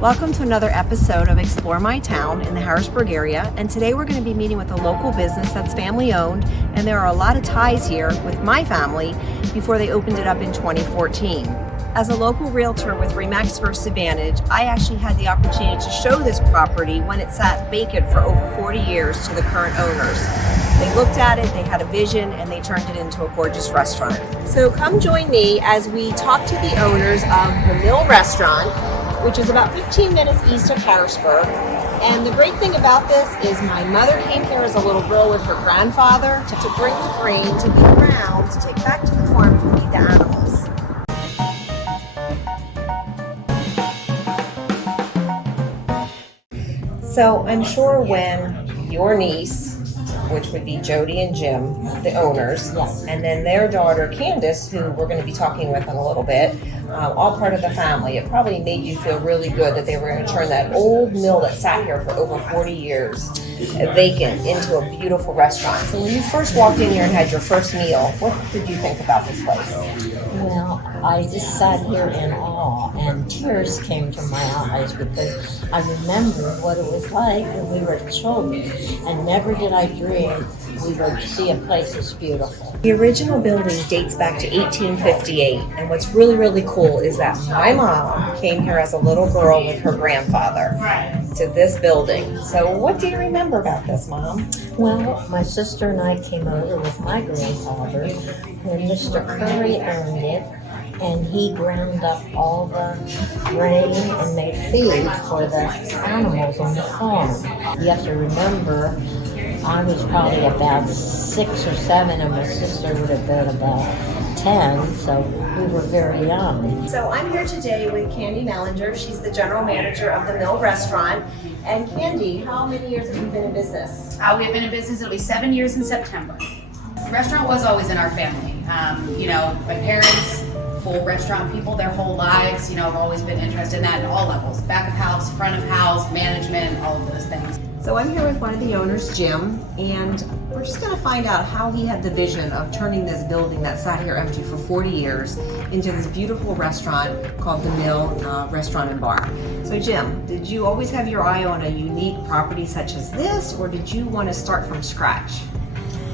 Welcome to another episode of Explore My Town in the Harrisburg area, and today we're going to be meeting with a local business that's family owned, and there are a lot of ties here with my family before they opened it up in 2014. As a local realtor with Remax First Advantage, I actually had the opportunity to show this property when it sat vacant for over 40 years to the current owners. They looked at it, they had a vision, and they turned it into a gorgeous restaurant. So come join me as we talk to the owners of the Mill Restaurant, which is about 15 minutes east of Harrisburg. And the great thing about this is my mother came here as a little girl with her grandfather to bring the grain to the ground to take back to the farm to feed the animals. So I'm sure when your niece, which would be Jody and Jim, the owners, Yes. and then their daughter Candace, who we're going to be talking with in a little bit, all part of the family, it probably made you feel really good that they were going to turn that old mill that sat here for over 40 years vacant into a beautiful restaurant. So when you first walked in here and had your first meal, what did you think about this place? Well, I just sat here in awe, and tears came to my eyes because I remembered what it was like when we were children, and never did I dream we would see a place this beautiful. The original building dates back to 1858, and what's really, really cool is that my mom came here as a little girl with her grandfather to this building. So what do you remember about this, Mom? Well, my sister and I came over with my grandfather when Mr. Curry owned it, and he ground up all the grain and made feed for the animals on the farm. You have to remember, I was probably about 6 or 7, and my sister would have been about 10, so we were very young. So I'm here today with Candy Mellinger. She's the general manager of the Mill Restaurant. And Candy, how many years have you been in business? We've been in business at least 7 years in September. The restaurant was always in our family. My parents, full restaurant people their whole lives, have always been interested in that at all levels. Back of house, front of house, management, all of those things. So I'm here with one of the owners, Jim, and we're just going to find out how he had the vision of turning this building that sat here empty for 40 years into this beautiful restaurant called the Mill Restaurant and Bar. So Jim, did you always have your eye on a unique property such as this, or did you want to start from scratch?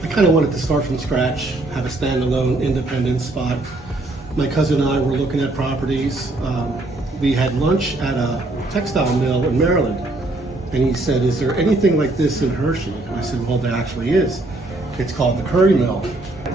I kind of wanted to start from scratch, have a standalone independent spot. My cousin and I were looking at properties. We had lunch at a textile mill in Maryland. And he said, "Is there anything like this in Hershey?" And I said, "Well, there actually is. It's called the Curry Mill."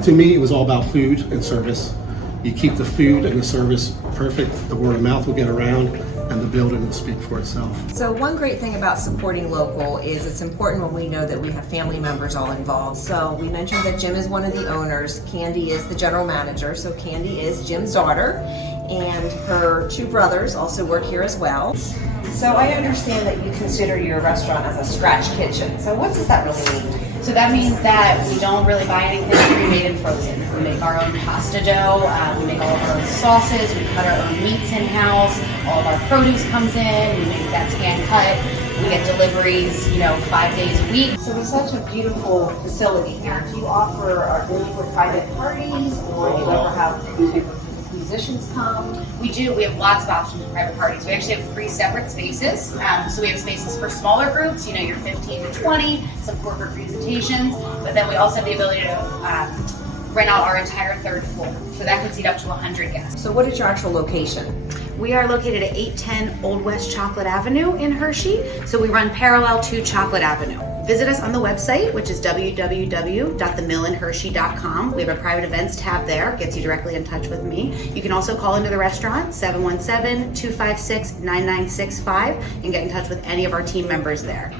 To me, it was all about food and service. You keep the food and the service perfect, the word of mouth will get around, and the building will speak for itself. So one great thing about supporting local is it's important when we know that we have family members all involved. So we mentioned that Jim is one of the owners. Candy is the general manager. So Candy is Jim's daughter, and her 2 brothers also work here as well. So I understand that you consider your restaurant as a scratch kitchen. So what does that really mean? So that means that we don't really buy anything pre-made and frozen. We make our own pasta dough, we make all of our own sauces, we cut our own meats in-house, all of our produce comes in, we make that's hand-cut. We get deliveries, 5 days a week. So there's such a beautiful facility here. Do you offer for private parties, or do you ever have musicians come? We do. We have lots of options for private parties. We actually have 3 separate spaces. So we have spaces for smaller groups, your 15 to 20, some corporate presentations, but then we also have the ability to rent out our entire 3rd floor. So that can seat up to 100 guests. So what is your actual location? We are located at 810 Old West Chocolate Avenue in Hershey. So we run parallel to Chocolate Avenue. Visit us on the website, which is www.themillinhershey.com. We have a private events tab there, gets you directly in touch with me. You can also call into the restaurant, 717-256-9965, and get in touch with any of our team members there.